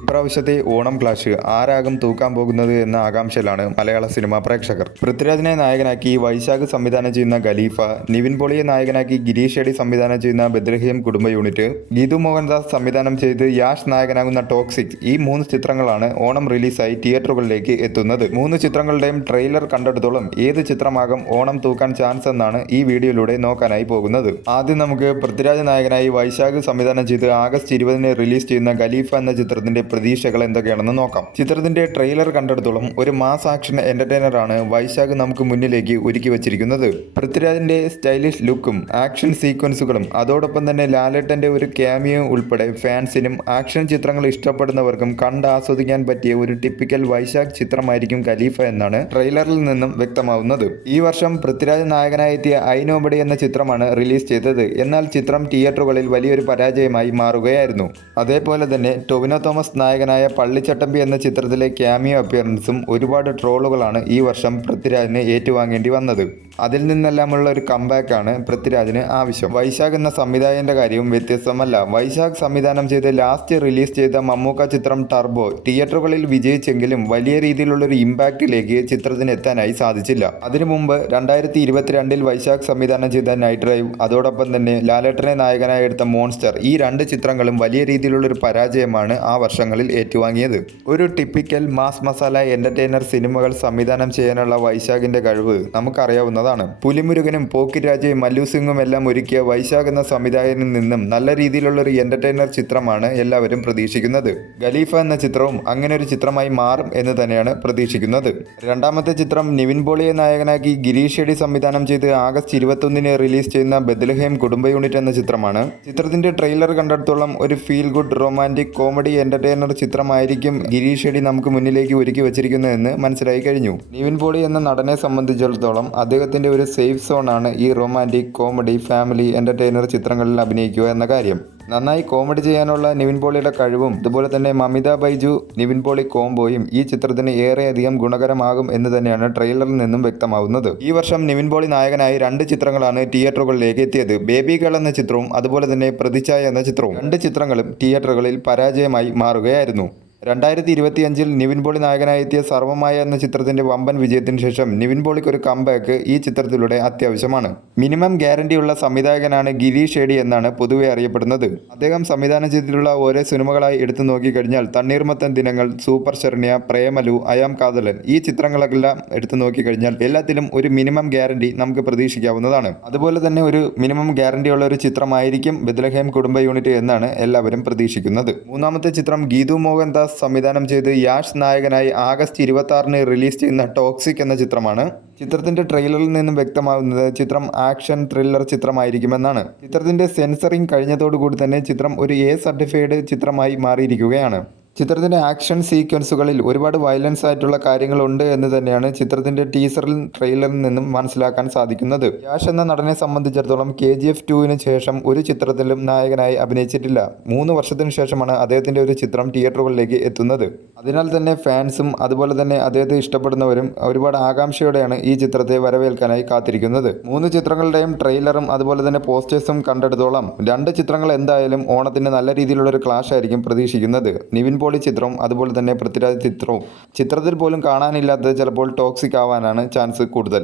ഇപ്രാവശ്യത്തെ ഓണം ക്ലാഷ് ആരാകും തൂക്കാൻ പോകുന്നത് എന്ന ആകാംക്ഷയിലാണ് മലയാള സിനിമാ പ്രേക്ഷകർ. പൃഥ്വിരാജിനെ നായകനാക്കി വൈശാഖ് സംവിധാനം ചെയ്യുന്ന ഖലീഫ, നിവിൻ പോളിയെ നായകനാക്കി ഗിരീഷ് ഷെഡി സംവിധാനം ചെയ്യുന്ന ബദ്ലഹേം കുടുംബ യൂണിറ്റ്, ഗീതു മോഹൻദാസ് സംവിധാനം ചെയ്ത് യാഷ് നായകനാകുന്ന ടോക്സിക്, ഈ 3 ചിത്രങ്ങളാണ് ഓണം റിലീസായി തിയേറ്ററുകളിലേക്ക് എത്തുന്നത്. 3 ചിത്രങ്ങളുടെയും ട്രെയിലർ കണ്ടെടുത്തോളം ഏത് ചിത്രമാകും ഓണം തൂക്കാൻ ചാൻസ് എന്നാണ് ഈ വീഡിയോയിലൂടെ നോക്കാനായി പോകുന്നത്. ആദ്യം നമുക്ക് പൃഥ്വിരാജ് നായകനായി വൈശാഖ് സംവിധാനം ചെയ്ത് ആഗസ്റ്റ് 20 റിലീസ് ചെയ്യുന്ന ഖലീഫ എന്ന ചിത്രത്തിന്റെ പ്രതീക്ഷകൾ എന്തൊക്കെയാണെന്ന് നോക്കാം. ചിത്രത്തിന്റെ ട്രെയിലർ കണ്ടെടുത്തോളം ഒരു മാസ് ആക്ഷൻ എന്റർടൈനറാണ് വൈശാഖ് നമുക്ക് മുന്നിലേക്ക് ഒരുക്കി വച്ചിരിക്കുന്നത്. പൃഥ്വിരാജിന്റെ സ്റ്റൈലിഷ് ലുക്കും ആക്ഷൻ സീക്വൻസുകളും അതോടൊപ്പം തന്നെ ലാലേട്ടന്റെ ഒരു ക്യാമിയോ ഉൾപ്പെടെ ഫാൻസിനും ആക്ഷൻ ചിത്രങ്ങൾ ഇഷ്ടപ്പെടുന്നവർക്കും കണ്ട് ആസ്വദിക്കാൻ പറ്റിയ ഒരു ടിപ്പിക്കൽ വൈശാഖ് ചിത്രമായിരിക്കും ഖലീഫ എന്നാണ് ട്രെയിലറിൽ നിന്നും വ്യക്തമാവുന്നത്. ഈ വർഷം പൃഥ്വിരാജ് നായകനായി എത്തിയ ഐ നോബഡി എന്ന ചിത്രമാണ് റിലീസ് ചെയ്തത്. എന്നാൽ ചിത്രം തിയേറ്ററുകളിൽ വലിയൊരു പരാജയമായി മാറുകയായിരുന്നു. അതേപോലെ തന്നെ ടൊവിനോ തോമസ് നായകനായ പള്ളിച്ചട്ടമ്പി എന്ന ചിത്രത്തിലെ ക്യാമിയോ അപ്പിയറൻസും ഒരുപാട് ട്രോളുകളാണ് ഈ വർഷം പൃഥ്വിരാജിന് ഏറ്റുവാങ്ങേണ്ടി വന്നത്. അതിൽ നിന്നെല്ലാമുള്ള ഒരു കംബാക്കാണ് പൃഥ്വിരാജിന് ആവശ്യം. വൈശാഖ് എന്ന സംവിധായകന്റെ കാര്യവും വ്യത്യസ്തമല്ല. വൈശാഖ് സംവിധാനം ചെയ്ത് ലാസ്റ്റ് റിലീസ് ചെയ്ത മമ്മൂക്ക ചിത്രം ടർബോ തിയേറ്ററുകളിൽ വിജയിച്ചെങ്കിലും വലിയ രീതിയിലുള്ളൊരു ഇമ്പാക്റ്റിലേക്ക് ചിത്രത്തിന് എത്താനായി സാധിച്ചില്ല. അതിനു മുമ്പ് 2022 വൈശാഖ് സംവിധാനം ചെയ്ത നൈറ്റ് ഡ്രൈവ്, അതോടൊപ്പം തന്നെ ലാലേട്ടനെ നായകനായി എടുത്ത മോൺസ്റ്റർ, ഈ 2 ചിത്രങ്ങളും വലിയ രീതിയിലുള്ളൊരു പരാജയമാണ് ആ വർഷങ്ങളിൽ ഏറ്റുവാങ്ങിയത്. ഒരു ടിപ്പിക്കൽ മാസ് മസാല എന്റർടൈനർ സിനിമകൾ സംവിധാനം ചെയ്യാനുള്ള വൈശാഖിന്റെ കഴിവ് നമുക്കറിയാവുന്നതാണ്. പുലിമുരുകനും പോക്കിരാജയും മല്ലു സിംഗും എല്ലാം ഒരുക്കിയ വൈശാഖ് എന്ന സംവിധായകനിൽ നിന്നും നല്ല രീതിയിലുള്ള ഒരു എന്റർടൈനർ ചിത്രമാണ് എല്ലാവരും പ്രതീക്ഷിക്കുന്നത്. ഖലീഫ എന്ന ചിത്രവും അങ്ങനെ ഒരു ചിത്രമായി മാറും എന്ന് തന്നെയാണ് പ്രതീക്ഷിക്കുന്നത്. രണ്ടാമത്തെ ചിത്രം നിവിൻ പോളിയെ നായകനാക്കി ഗിരീഷ് ഷെഡി സംവിധാനം ചെയ്ത് ആഗസ്റ്റ് 21 റിലീസ് ചെയ്യുന്ന ബദ്ലഹേം കുടുംബ യൂണിറ്റ് എന്ന ചിത്രമാണ്. ചിത്രത്തിന്റെ ട്രെയിലർ കണ്ടെടുത്തോളം ഒരു feel good romantic comedy entertainer ചിത്രമായിരിക്കും ഗിരീഷ് ഷെഡി നമുക്ക് മുന്നിലേക്ക് ഒരുക്കി വച്ചിരിക്കുന്നതെന്ന് മനസ്സിലായി കഴിഞ്ഞു. നിവിൻ പോളി എന്ന നടനെ സംബന്ധിച്ചിടത്തോളം അദ്ദേഹത്തിന്റെ ഒരു സേഫ് സോണാണ് ഈ റൊമാൻറ്റിക് കോമഡി ഫാമിലി എന്റർടൈനർ ചിത്രങ്ങളിൽ അഭിനയിക്കുക എന്ന കാര്യം. നന്നായി കോമഡി ചെയ്യാനുള്ള നിവിൻ പോളിയുടെ കഴിവും അതുപോലെ തന്നെ മമിത ബൈജു നിവിൻ പോളി കോംബോയും ഈ ചിത്രത്തിന് ഏറെയധികം ഗുണകരമാകും എന്ന് തന്നെയാണ് ട്രെയിലറിൽ നിന്നും വ്യക്തമാവുന്നത്. ഈ വർഷം നിവിൻ പോളി നായകനായി 2 ചിത്രങ്ങളാണ് തിയേറ്ററുകളിലേക്ക് എത്തിയത്. ബേബി ഗേൾ എന്ന ചിത്രവും അതുപോലെ തന്നെ പ്രതിച്ഛായ എന്ന ചിത്രവും. 2 ചിത്രങ്ങളും തിയേറ്ററുകളിൽ പരാജയമായി മാറുകയായിരുന്നു. 2025 നിവിൻ പോളി നായകനായി എത്തിയ സർവമായ എന്ന ചിത്രത്തിന്റെ വമ്പൻ വിജയത്തിന് ശേഷം നിവിൻ പോളിക്ക് ഒരു കംബാക്ക് ഈ ചിത്രത്തിലൂടെ അത്യാവശ്യമാണ്. മിനിമം ഗ്യാരണ്ടിയുള്ള സംവിധായകനാണ് ഗിരീഷ് ഷെഡി എന്നാണ് പൊതുവെ അറിയപ്പെടുന്നത്. അദ്ദേഹം സംവിധാനം ചെയ്തിട്ടുള്ള ഓരോ സിനിമകളായി എടുത്തു നോക്കിക്കഴിഞ്ഞാൽ തണ്ണീർമത്തൻ ദിനങ്ങൾ, സൂപ്പർ ശരണ്യ, പ്രേമലു, അയാം കാതലൻ, ഈ ചിത്രങ്ങളെല്ലാം എടുത്തു നോക്കിക്കഴിഞ്ഞാൽ എല്ലാത്തിലും ഒരു മിനിമം ഗ്യാരണ്ടി നമുക്ക് പ്രതീക്ഷിക്കാവുന്നതാണ്. അതുപോലെ തന്നെ ഒരു മിനിമം ഗ്യാരണ്ടിയുള്ള ഒരു ചിത്രമായിരിക്കും ബദ്ലഹേം കുടുംബ യൂണിറ്റ് എന്നാണ് എല്ലാവരും പ്രതീക്ഷിക്കുന്നത്. മൂന്നാമത്തെ ചിത്രം ഗീതു മോഹൻദാസ് സംവിധാനം ചെയ്ത് യാഷ് നായകനായി ആഗസ്റ്റ് 26 റിലീസ് ചെയ്യുന്ന ടോക്സിക് എന്ന ചിത്രമാണ്. ചിത്രത്തിന്റെ ട്രെയിലറിൽ നിന്നും വ്യക്തമാകുന്നത് ചിത്രം ആക്ഷൻ ത്രില്ലർ ചിത്രമായിരിക്കുമെന്നാണ്. ചിത്രത്തിന്റെ സെൻസറിംഗ് കഴിഞ്ഞതോടുകൂടി തന്നെ ചിത്രം ഒരു A സർട്ടിഫൈഡ് ചിത്രമായി മാറിയിരിക്കുകയാണ്. ചിത്രത്തിന്റെ ആക്ഷൻ സീക്വൻസുകളിൽ ഒരുപാട് വയലൻസ് ആയിട്ടുള്ള കാര്യങ്ങളുണ്ട് എന്ന് തന്നെയാണ് ചിത്രത്തിന്റെ ടീസറിൽ ട്രെയിലറിൽ നിന്നും മനസ്സിലാക്കാൻ സാധിക്കുന്നത്. യാഷ് എന്ന നടനെ സംബന്ധിച്ചിടത്തോളം KGF 2 ശേഷം ഒരു ചിത്രത്തിലും നായകനായി അഭിനയിച്ചിട്ടില്ല. 3 വർഷത്തിന് ശേഷമാണ് അദ്ദേഹത്തിന്റെ ഒരു ചിത്രം തിയേറ്ററുകളിലേക്ക് എത്തുന്നത്. അതിനാൽ തന്നെ ഫാൻസും അതുപോലെ തന്നെ അദ്ദേഹത്തെ ഇഷ്ടപ്പെടുന്നവരും ഒരുപാട് ആകാംക്ഷയോടെയാണ് ഈ ചിത്രത്തെ വരവേൽക്കാനായി കാത്തിരിക്കുന്നത്. 3 ചിത്രങ്ങളുടെയും ട്രെയിലറും അതുപോലെ തന്നെ പോസ്റ്റേഴ്സും കണ്ടെടുത്തോളം 2 ചിത്രങ്ങൾ എന്തായാലും ഓണത്തിന് നല്ല രീതിയിലുള്ള ഒരു ക്ലാഷ് ആയിരിക്കും പ്രതീക്ഷിക്കുന്നത്. നിവിൻ പോളി ചിത്രവും അതുപോലെ തന്നെ പൃഥ്വിരാജ് ചിത്രവും. ചിത്രത്തിൽ പോലും കാണാനില്ലാത്തത് ചിലപ്പോൾ ടോക്സിക് ആവാനാണ് ചാൻസ് കൂടുതൽ.